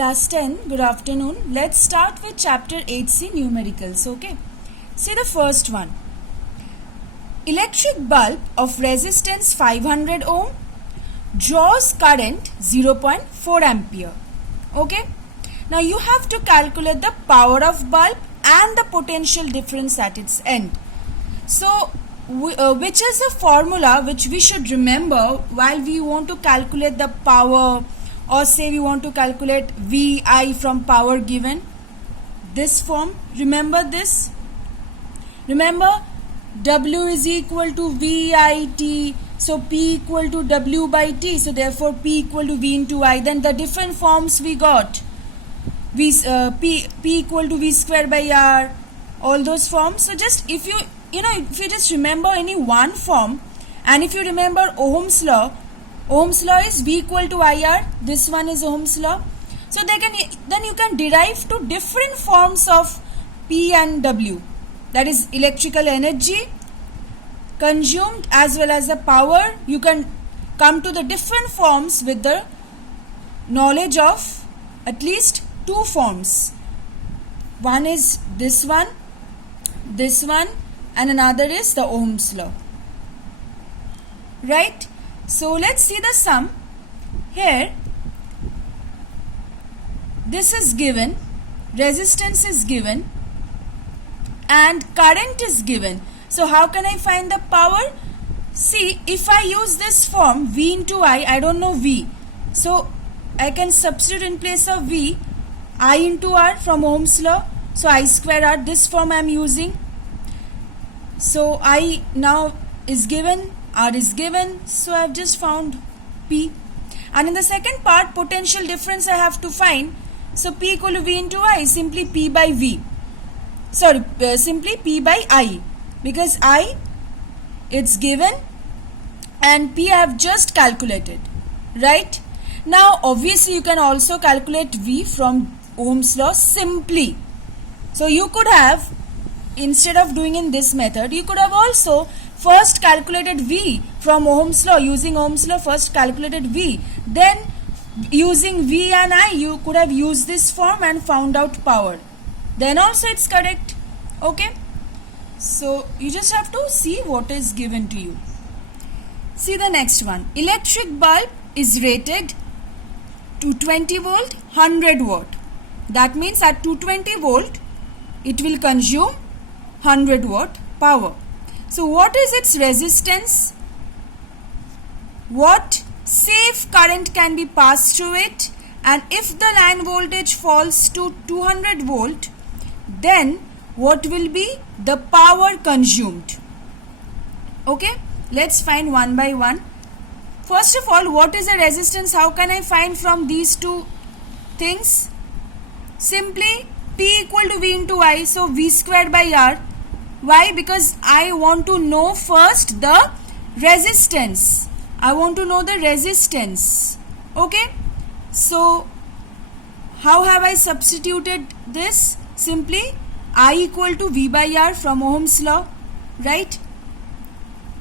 Class 10, good afternoon. Let's start with chapter 8C numericals, okay? See the first one. Electric bulb of resistance 500 ohm draws current 0.4 ampere, okay? Now you have to calculate the power of bulb and the potential difference at its end. So, which is the formula which we should remember while we want to calculate the power, or say we want to calculate VI from power given? This form, remember this? Remember, W is equal to VIT, so P equal to W by T, so therefore P equal to V into I. Then the different forms we got, P equal to V square by R, all those forms. So just if you just remember any one form, and if you remember Ohm's law is V equal to IR, this one is Ohm's law. So then you can derive two different forms of P and W, that is electrical energy consumed as well as the power. You can come to the different forms with the knowledge of at least two forms. One is this one, and another is the Ohm's law, right? So let's see the sum. Here, this is given, resistance is given, and current is given. So how can I find the power? See, if I use this form V into I don't know V. So I can substitute in place of V, I into R from Ohm's law. So I square R, this form I am using. So I now is given, R is given, so I have just found P. And in the second part, potential difference I have to find. So P equal to V into I, simply P by V. Simply P by I, because I, it's given, and P I have just calculated, right? Now obviously you can also calculate V from Ohm's law simply. So you could have, instead of doing in this method, you could have also first calculated V from Ohm's law, using Ohm's law first calculated V, then using V and I you could have used this form and found out power. Then also it's correct, okay? So you just have to see what is given to you. See the next one. Electric bulb is rated to 20 volt 100 watt. That means at 220 volt it will consume 100 watt power. So what is its resistance? What safe current can be passed through it? And if the line voltage falls to 200 volt, then what will be the power consumed? Okay, let's find one by one. First of all, what is the resistance? How can I find from these two things? Simply P equal to V into I, so V square by R. Why? Because I want to know first the resistance. I want to know the resistance. Okay. So, how have I substituted this? Simply I equal to V by R from Ohm's law, right?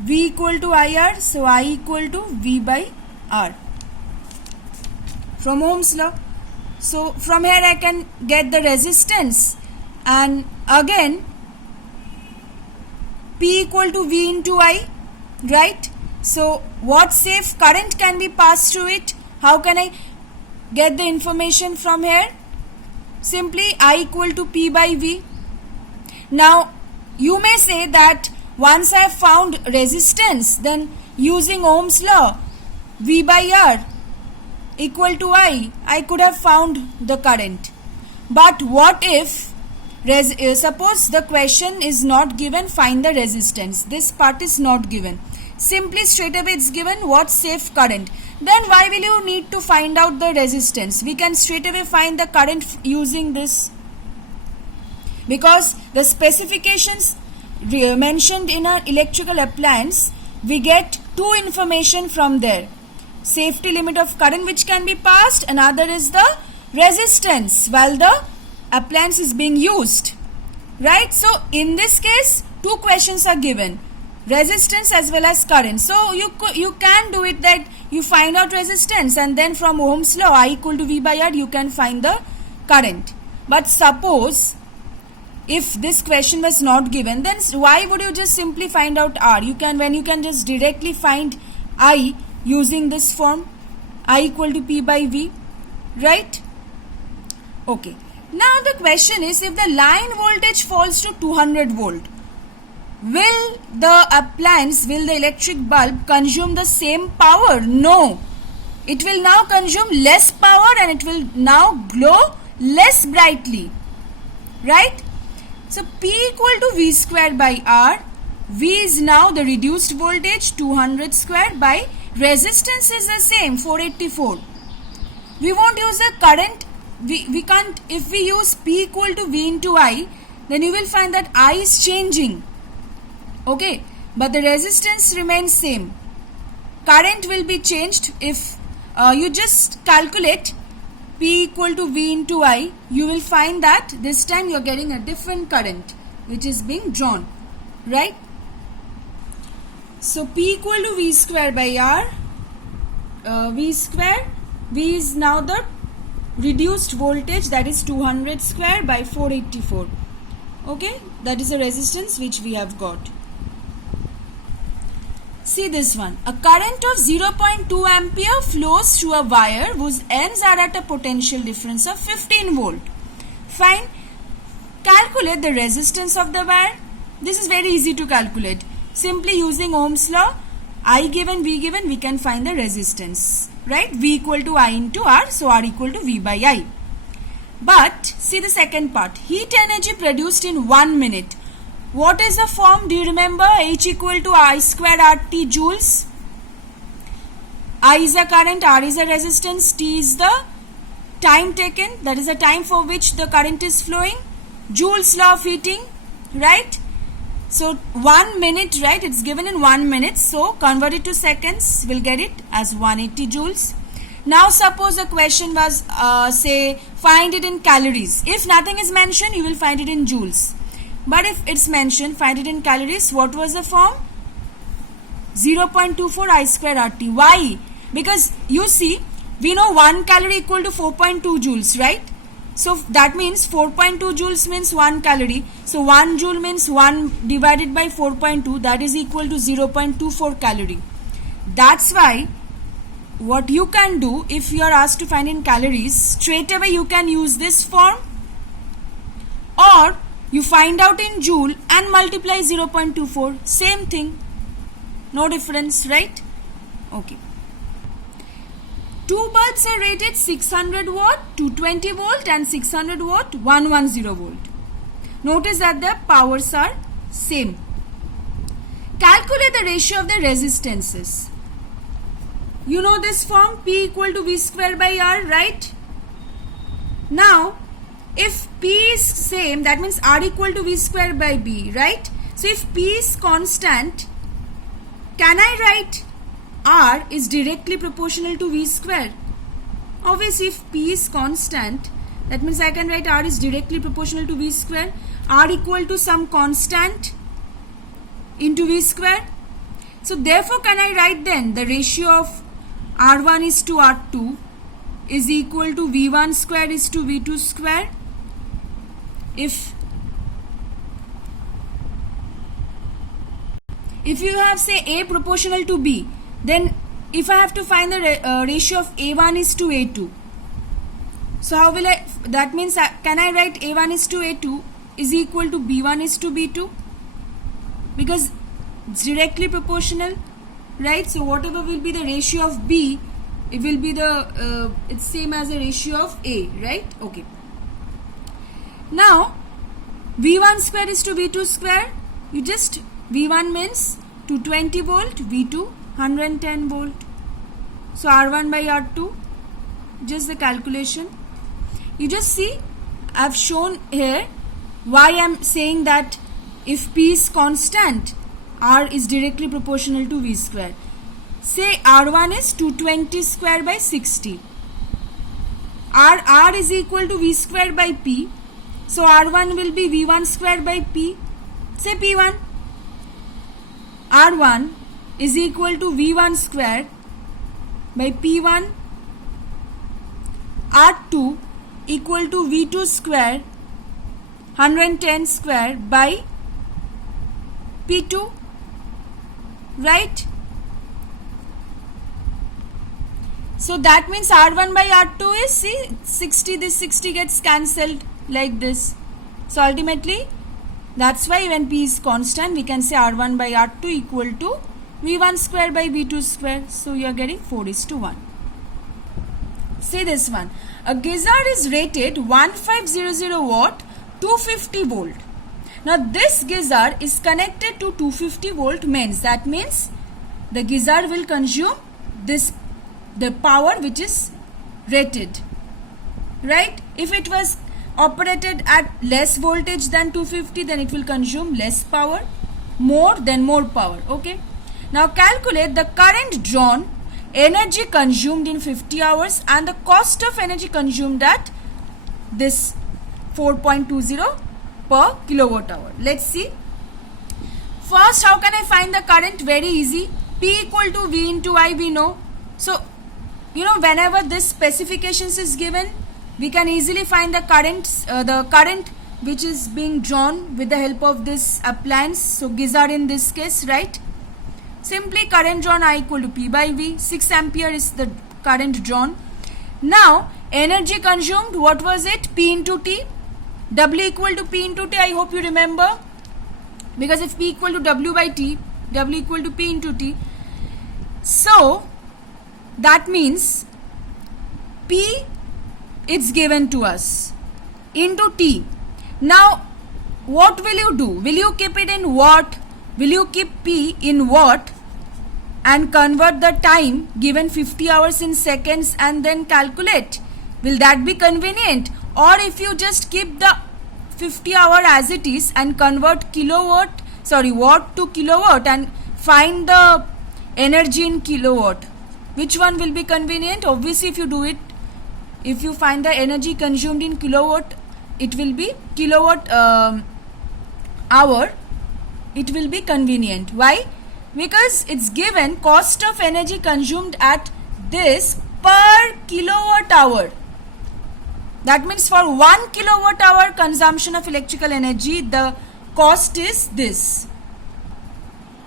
V equal to IR, so I equal to V by R from Ohm's law. So, from here I can get the resistance, and again P equal to V into I, right? So what safe current can be passed through it? How can I get the information from here? Simply I equal to P by V. Now you may say that once I have found resistance, then using Ohm's law, V by R equal to I could have found the current. But what if suppose the question is not given, find the resistance. This part is not given. Simply straight away it's given what safe current. Then why will you need to find out the resistance? We can straight away find the current using this. Because the specifications mentioned in our electrical appliance, we get two information from there. Safety limit of current which can be passed, another is the resistance while the appliance is being used, right? So in this case two questions are given. resistance as well as current. So you can do it that you find out resistance and then from Ohm's law I equal to V by R you can find the current. But suppose if this question was not given, then why would you just simply find out R? You can just directly find I using this form, I equal to P by V, right? Okay. Now the question is, if the line voltage falls to 200 volt, will the electric bulb consume the same power? No. It will now consume less power and it will now glow less brightly, right? So P equal to V square by R. V is now the reduced voltage 200 square by resistance is the same 484. We won't use the current. We can't. If we use P equal to V into I, then you will find that I is changing. Okay, but the resistance remains same. Current will be changed if you just calculate P equal to V into I. You will find that this time you are getting a different current which is being drawn, right? So P equal to V square by R. V square. V is now the reduced voltage, that is 200 square by 484. Okay, that is the resistance which we have got. See this one. A current of 0.2 ampere flows through a wire whose ends are at a potential difference of 15 volt. Fine. Calculate the resistance of the wire. This is very easy to calculate. Simply using Ohm's law, I given, V given, we can find the resistance. Right? V equal to I into R. So R equal to V by I. But see the second part. Heat energy produced in 1 minute. What is the form? Do you remember? H equal to I square RT joules. I is the current, R is the resistance, T is the time taken, that is the time for which the current is flowing. Joule's law of heating, right? So 1 minute, right? It's given in 1 minute. So convert it to seconds. We'll get it as 180 joules. Now suppose the question was say find it in calories. If nothing is mentioned, you will find it in joules. But if it's mentioned, find it in calories. What was the form? 0.24 I square RT. Why? Because you see, we know 1 calorie equal to 4.2 joules, right? So that means 4.2 joules means 1 calorie. So 1 joule means 1 divided by 4.2, that is equal to 0.24 calorie. That's why what you can do, if you are asked to find in calories, straight away you can use this form, or you find out in joule and multiply 0.24. Same thing. No difference, right? Okay. Two bulbs are rated 600 watt, 220 volt and 600 watt, 110 volt. Notice that the powers are same. Calculate the ratio of the resistances. You know this form, P equal to V square by R, right? Now, if P is same, that means R equal to V square by B, right? So if P is constant, can I write R is directly proportional to V square? Obviously, if P is constant, that means I can write R is directly proportional to V square. R equal to some constant into V square. So therefore, can I write then the ratio of R1 is to R2 is equal to V1 square is to V2 square. If you have say A proportional to B, then if I have to find the ratio of A1 is to A2, so how will I, that means can I write A1 is to A2 is equal to B1 is to B2, because it's directly proportional, right? So whatever will be the ratio of B, it will be the it's same as the ratio of A, right? Okay. Now V1 square is to V2 square. You just, V1 means 220 volt, V2 110 volt. So R1 by R2, just the calculation. You just see, I've shown here why I'm saying that if P is constant, R is directly proportional to V square. Say R1 is 220 square by 60. R is equal to V square by P. So R1 will be V1 square by P. Say P1. R1 is equal to V1 square by P1, R2 equal to V2 square 110 square by P2, right? So that means R1 by R2 is, see, 60, this 60 gets cancelled like this. So ultimately, that's why when P is constant, we can say R1 by R2 equal to V1 square by V2 square. So you are getting 4:1. See this one. A geyser is rated 1500 watt, 250 volt. Now this geyser is connected to 250 volt mains. That means the geyser will consume the power which is rated, right? If it was operated at less voltage than 250, then it will consume less power, more power, okay? Now calculate the current drawn, energy consumed in 50 hours and the cost of energy consumed at this 4.20 per kilowatt hour. Let's see. First, how can I find the current? Very easy. P equal to V into I, we know. So, whenever this specifications is given, we can easily find the current which is being drawn with the help of this appliance. So, geyser in this case, right? Simply current drawn I equal to P by V. 6 ampere is the current drawn. Now, energy consumed, what was it? P into T. W equal to P into T, I hope you remember. Because if P equal to W by T, W equal to P into T. So, that means P it's given to us into T. Now, what will you do? Will you keep it in watt? Will you keep P in watt and convert the time given 50 hours in seconds and then calculate? Will that be convenient? Or if you just keep the 50 hour as it is and convert watt to kilowatt and find the energy in kilowatt, which one will be convenient? Obviously, if you find the energy consumed in kilowatt, it will be kilowatt hour. It will be convenient. Why? Because it's given cost of energy consumed at this per kilowatt hour. That means for 1 kilowatt hour consumption of electrical energy, the cost is this.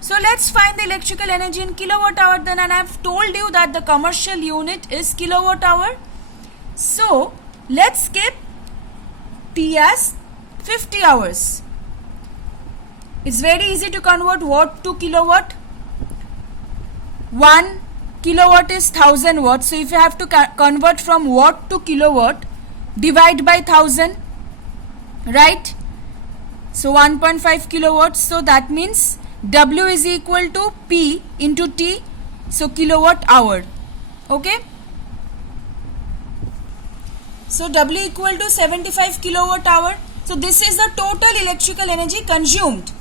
So let's find the electrical energy in kilowatt hour then, and I have told you that the commercial unit is kilowatt hour. So let's keep T as 50 hours. It's very easy to convert watt to kilowatt. 1 kilowatt is 1000 watts. So if you have to convert from watt to kilowatt, divide by 1000, right? So 1.5 kilowatts. So that means W is equal to P into T. So kilowatt hour. Okay. So W equal to 75 kilowatt hour. So this is the total electrical energy consumed.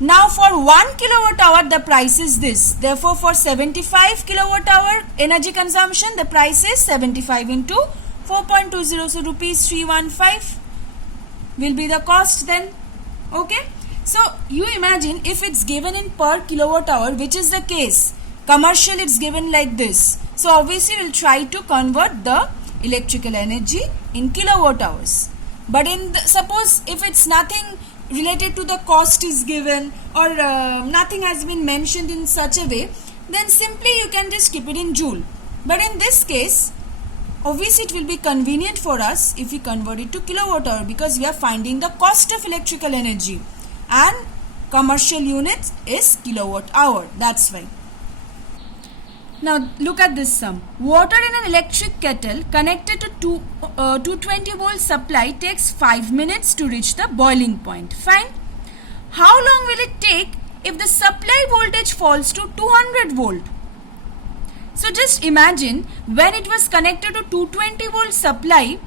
Now for 1 kilowatt hour the price is this. Therefore for 75 kilowatt hour energy consumption the price is 75 into 4.20. So rupees 315 will be the cost then. Okay. So you imagine if it's given in per kilowatt hour, which is the case. Commercial it's given like this. So obviously we'll try to convert the electrical energy in kilowatt hours. But suppose if it's nothing related to the cost is given or nothing has been mentioned in such a way, then simply you can just keep it in joule. But in this case, obviously it will be convenient for us if we convert it to kilowatt hour, because we are finding the cost of electrical energy and commercial unit is kilowatt hour. That's why. Now look at this sum. Water in an electric kettle connected to 220 volt supply takes 5 minutes to reach the boiling point. Fine. How long will it take if the supply voltage falls to 200 volt? So just imagine when it was connected to 220 volt supply,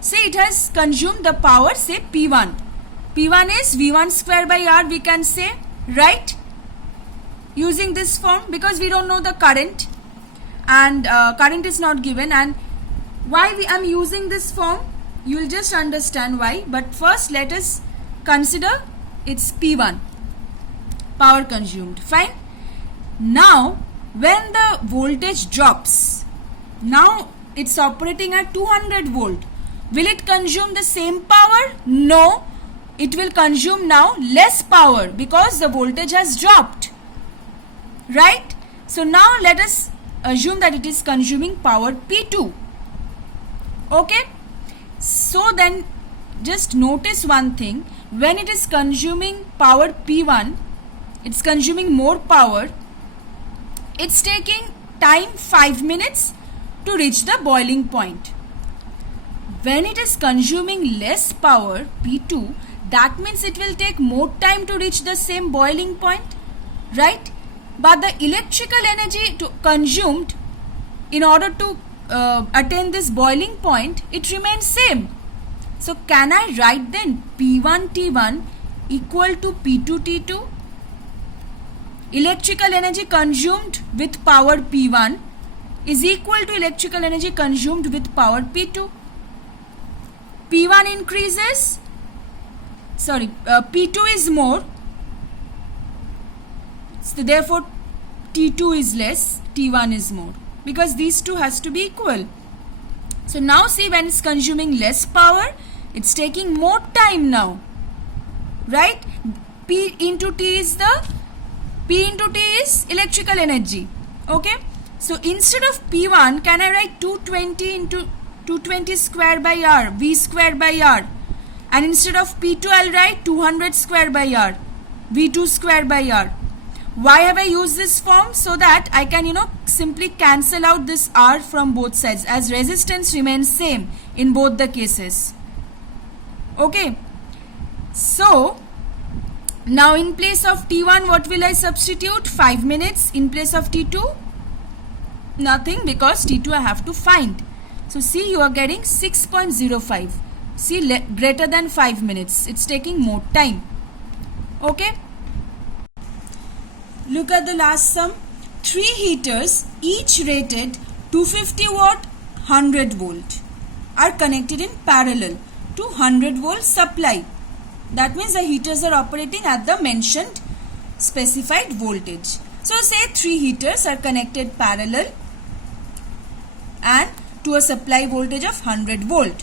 say it has consumed the power, say P1. P1 is V1 square by R, we can say, right? Using this form, because we don't know the current and current is not given, and why I'm using this form, you will just understand why. But first let us consider it's P1, power consumed. Fine. Now when the voltage drops, now it's operating at 200 volt. Will it consume the same power? No, it will consume now less power because the voltage has dropped, right? So now let us assume that it is consuming power P2. Okay, so then just notice one thing. When it is consuming power P1, it's consuming more power. It's taking time 5 minutes to reach the boiling point. When it is consuming less power P2, that means it will take more time to reach the same boiling point, right? But the electrical energy consumed in order to attain this boiling point, it remains same. So can I write then P1 T1 equal to P2 T2? Electrical energy consumed with power P1 is equal to electrical energy consumed with power P2. P1 increases, P2 is more, so therefore T2 is less, T1 is more, because these two has to be equal. So now see, when it's consuming less power, it's taking more time now, right? P into T is electrical energy. Okay, so instead of P1, can I write 220 into 220 square by R, V square by R, and instead of P2 I'll write 200 square by R, V2 square by R. Why have I used this form? So that I can simply cancel out this R from both sides, as resistance remains same in both the cases. Okay, so now in place of T1 what will I substitute? 5 minutes. In place of T2 nothing, because T2 I have to find. So see, you are getting 6.05. See, greater than 5 minutes. It's taking more time. Okay. Look at the last sum. 3 heaters, each rated 250 watt, 100 volt, are connected in parallel to 100 volt supply. That means the heaters are operating at the mentioned specified voltage. So say 3 heaters are connected parallel and to a supply voltage of 100 volt.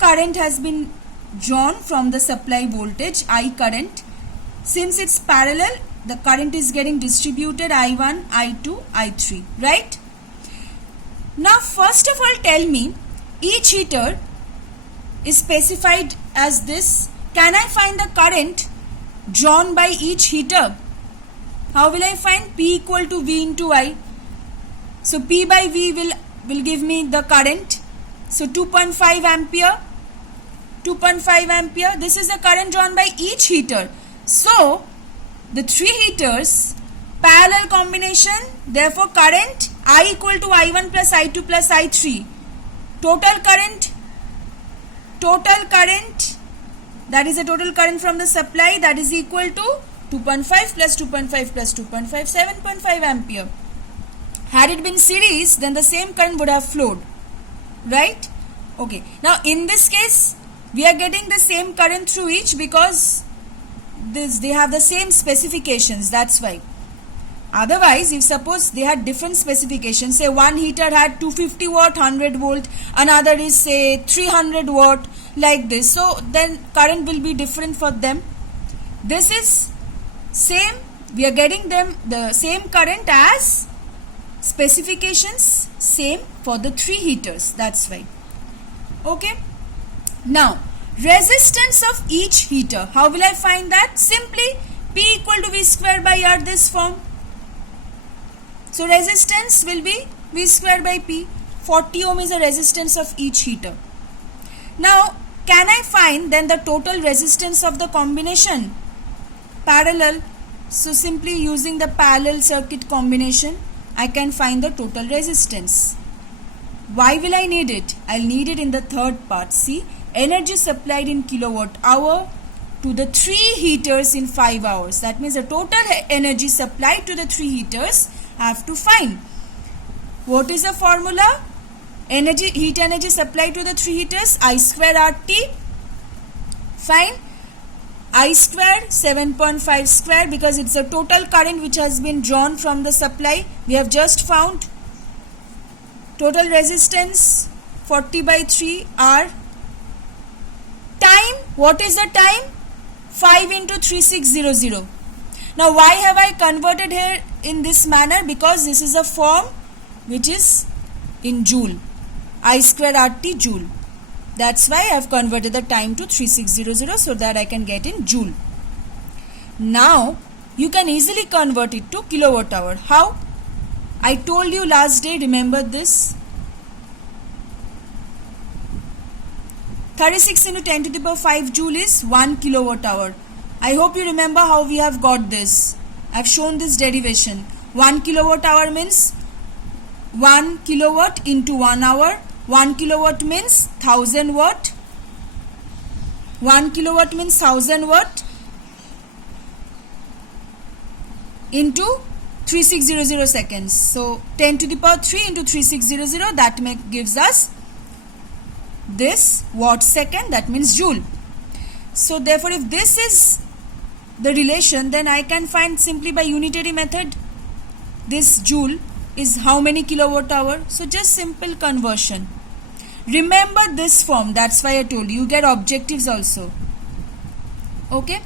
Current has been drawn from the supply voltage, I current. Since it's parallel, the current is getting distributed I1, I2, I3, right? Now first of all tell me, each heater is specified as this. Can I find the current drawn by each heater? How will I find? P equal to V into I. So P by V will give me the current. So 2.5 ampere. 2.5 ampere. This is the current drawn by each heater. So the 3 heaters parallel combination, therefore current I equal to I1 plus I2 plus I3. Total current, that is the total current from the supply, that is equal to 2.5 plus 2.5 plus 2.5, 7.5 ampere. Had it been series, then the same current would have flowed, right? Okay, now in this case we are getting the same current through each because they have the same specifications, that's why. Otherwise, if suppose they had different specifications, say one heater had 250 watt 100 volt, another is say 300 watt, like this, so then current will be different for them. This is same, we are getting them the same current as specifications same for the 3 heaters, that's why. Okay, now resistance of each heater, how will I find that? Simply P equal to V square by R, this form. So resistance will be V square by P. 40 ohm is the resistance of each heater. Now can I find then the total resistance of the combination? Parallel. So simply using the parallel circuit combination, I can find the total resistance. Why will I need it? I'll need it in the third part. See, energy supplied in kilowatt hour to the 3 heaters in 5 hours. That means the total energy supplied to the 3 heaters I have to find. What is the formula? Heat energy supplied to the 3 heaters, I square RT. Fine. I square 7.5 square because it's the total current which has been drawn from the supply. We have just found total resistance 40 by 3 R. Time, what is the time? 5 into 3600. Now why have I converted here in this manner? Because this is a form which is in joule. I square RT joule. That's why I have converted the time to 3600 so that I can get in joule. Now you can easily convert it to kilowatt hour. How? I told you last day, remember this. 36 into 10 to the power 5 joule is 1 kilowatt hour. I hope you remember how we have got this. I have shown this derivation. 1 kilowatt hour means 1 kilowatt into 1 hour. 1 kilowatt means 1000 watt. 1 kilowatt means 1000 watt into 3600 seconds. So 10 to the power 3 into 3600, that gives us this watt second, that means joule. So therefore if this is the relation, then I can find simply by unitary method this joule is how many kilowatt hour. So just simple conversion. Remember this form, that's why I told you, you get objectives also. Okay.